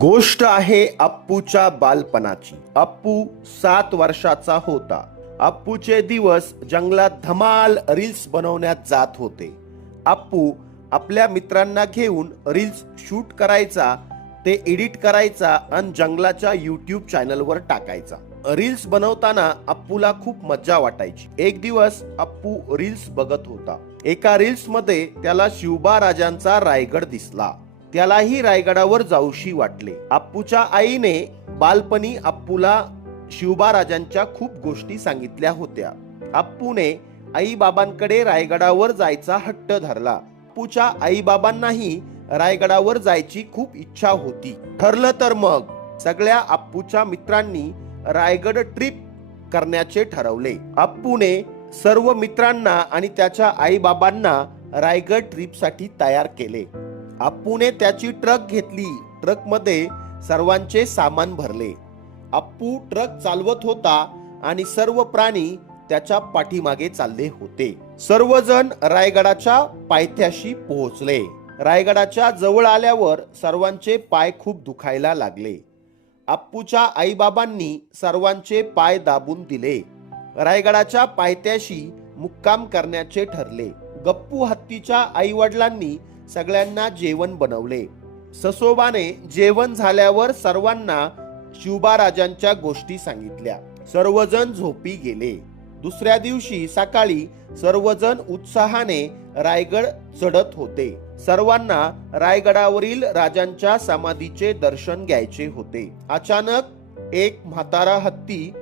गोष्ट आहे अप्पूच्या बालपणाची. अप्पू सात वर्षाचा होता. अप्पूचे दिवस जंगलात धमाल रील्स बनवण्यात जात होते. अप्पू आपल्या मित्रांना घेऊन रील्स शूट करायचा ते एडिट करायचा आणि जंगलाच्या युट्यूब चॅनलवर टाकायचा. रील्स बनवताना अप्पूला खूप मज्जा वाटायची. एक दिवस अप्पू रील्स बघत होता. एका रील्समध्ये त्याला शिवबा राजांचा रायगड दिसला. त्यालाही रायगडावर जाऊशी वाटले. अप्पूच्या आईने बालपणी अप्पूला शिवबाराजांच्या खूप गोष्टी सांगितल्या होत्या. अप्पूने आईबाबांकडे रायगडावर जायचा हट्ट धरला. अप्पूच्या आईबाबांनाही रायगडावर जायची खूप इच्छा होती. ठरलं तर मग सगळ्या अप्पूच्या मित्रांनी रायगड ट्रिप करण्याचे ठरवले. अप्पूने सर्व मित्रांना आणि त्याच्या आईबाबांना रायगड ट्रिपसाठी तयार केले. अप्पूने त्याची ट्रक घेतली. ट्रकमध्ये सर्वांचे सामान भरले. अप्पू ट्रक चालवत होता आणि सर्व प्राणी त्याच्या पाठीमागे चालले होते. सर्वजण रायगडाच्या पायथ्याशी पोहोचले. रायगडाच्या जवळ आल्यावर सर्वांचे पाय खूप दुखायला लागले. अप्पूच्या आईबाबांनी सर्वांचे पाय दाबून दिले. रायगडाच्या पायथ्याशी मुक्काम करण्याचे ठरले. गप्पू हत्तीच्या आई वडिलांनी सगळ्यांना जेवण बनवले. ससोबाने जेवण झाल्यावर सर्वांना शिवबाराजांच्या गोष्टी सांगितल्या. सर्वजण झोपी गेले. दुसऱ्या दिवशी सकाळी सर्वजण उत्साहाने रायगड चढत होते. सर्वांना रायगडावरील राजांच्या समाधीचे दर्शन घ्यायचे होते. अचानक एक म्हातारा हत्ती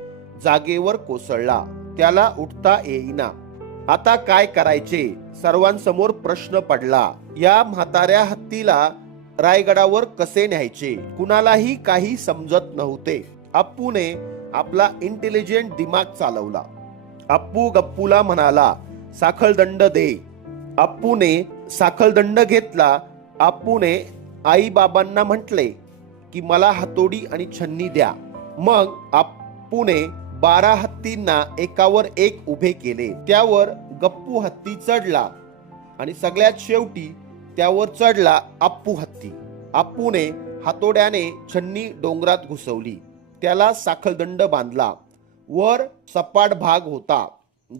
जागेवर कोसळला. त्याला उठता येईना. आता काय करायचे? सर्वांसमोर प्रश्न पडला. या म्हाताऱ्या हत्तीला रायगडावर कसे न्यायचे? कुणालाही काही समजत नव्हते. अप्पूने आपला इंटेलिजंट दिमाग चालवला. अप्पू गप्पूला म्हणाला साखळदंड दे. अप्पूने साखळदंड घेतला. अप्पूने आईबाबांना म्हटले की मला हातोडी आणि छन्नी द्या. मग अप्पूने बारा हत्तींना एकावर एक उभे केले. त्यावर गप्पू हत्ती चढला आणि सगळ्यात शेवटी त्यावर चढला आप्पू हत्ती. आप्पूने हातोड्याने छन्नी डोंगरात घुसवली. त्याला साखळदंड बांधला. वर सपाट भाग होता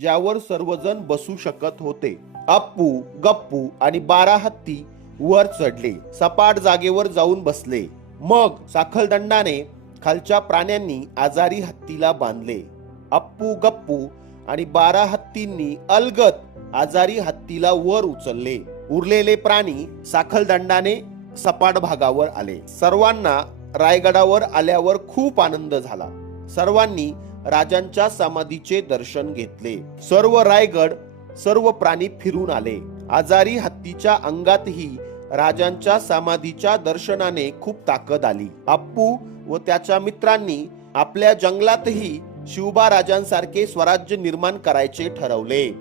ज्यावर सर्वजण बसू शकत होते. अप्पू गप्पू आणि बारा हत्ती वर चढले. सपाट जागेवर जाऊन बसले. मग साखळदंडाने खालच्या प्राण्यांनी आजारी हत्तीला बांधले. अप्पू गप्पू आणि बारा हत्तींनी अलगत आजारी हत्तीला वर उचलले. उरलेले प्राणी साखळदंडाने सपाट भागावर आले. सर्वांना रायगडावर आल्यावर खूप आनंद झाला. सर्वांनी राजांच्या समाधीचे दर्शन घेतले. सर्व रायगड सर्व प्राणी फिरून आले. आजारी हत्तीच्या अंगातही राजांच्या समाधीच्या दर्शनाने खूप ताकद आली. अप्पू व त्याच्या मित्रांनी आपल्या जंगलातही शिवबा राजांसारखे स्वराज्य निर्माण करायचे ठरवले.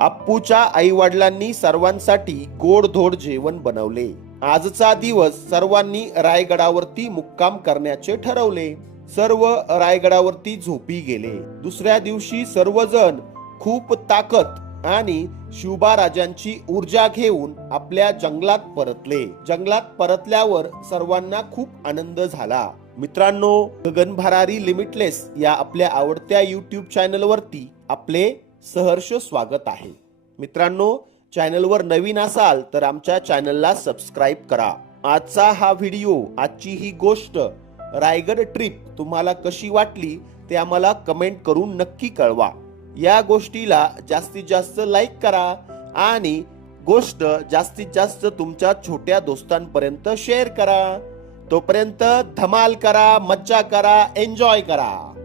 अप्पूच्या आई वडिलांनी सर्वांसाठी गोडधोड जेवण बनवले. आजचा दिवस सर्वांनी रायगडावरती मुक्काम करण्याचे ठरवले. सर्व रायगडावरती झोपी गेले. दुसऱ्या दिवशी सर्वजण खूप ताकद आणि शिवबा राजांची ऊर्जा घेऊन आपल्या जंगलात परतले. जंगलात परतल्यावर सर्वांना खूप आनंद झाला. मित्रांनो गगन भरारी लिमिटलेस या आपल्या आवडत्या युट्यूब चॅनलवरती आपले सहर्ष स्वागत आहे. मित्रांनो चॅनलवर नवीन असाल तर आमच्या चॅनलला सबस्क्राईब करा. आजचा हा व्हिडिओ आजची ही गोष्ट रायगड ट्रिप तुम्हाला कशी वाटली ते आम्हाला कमेंट करून नक्की कळवा. या गोष्टीला जास्तीत जास्त लाईक करा आणि गोष्ट जास्तीत जास्त तुमच्या छोट्या दोस्तांपर्यंत शेअर करा. तोपर्यंत धमाल करा मज्जा करा एन्जॉय करा.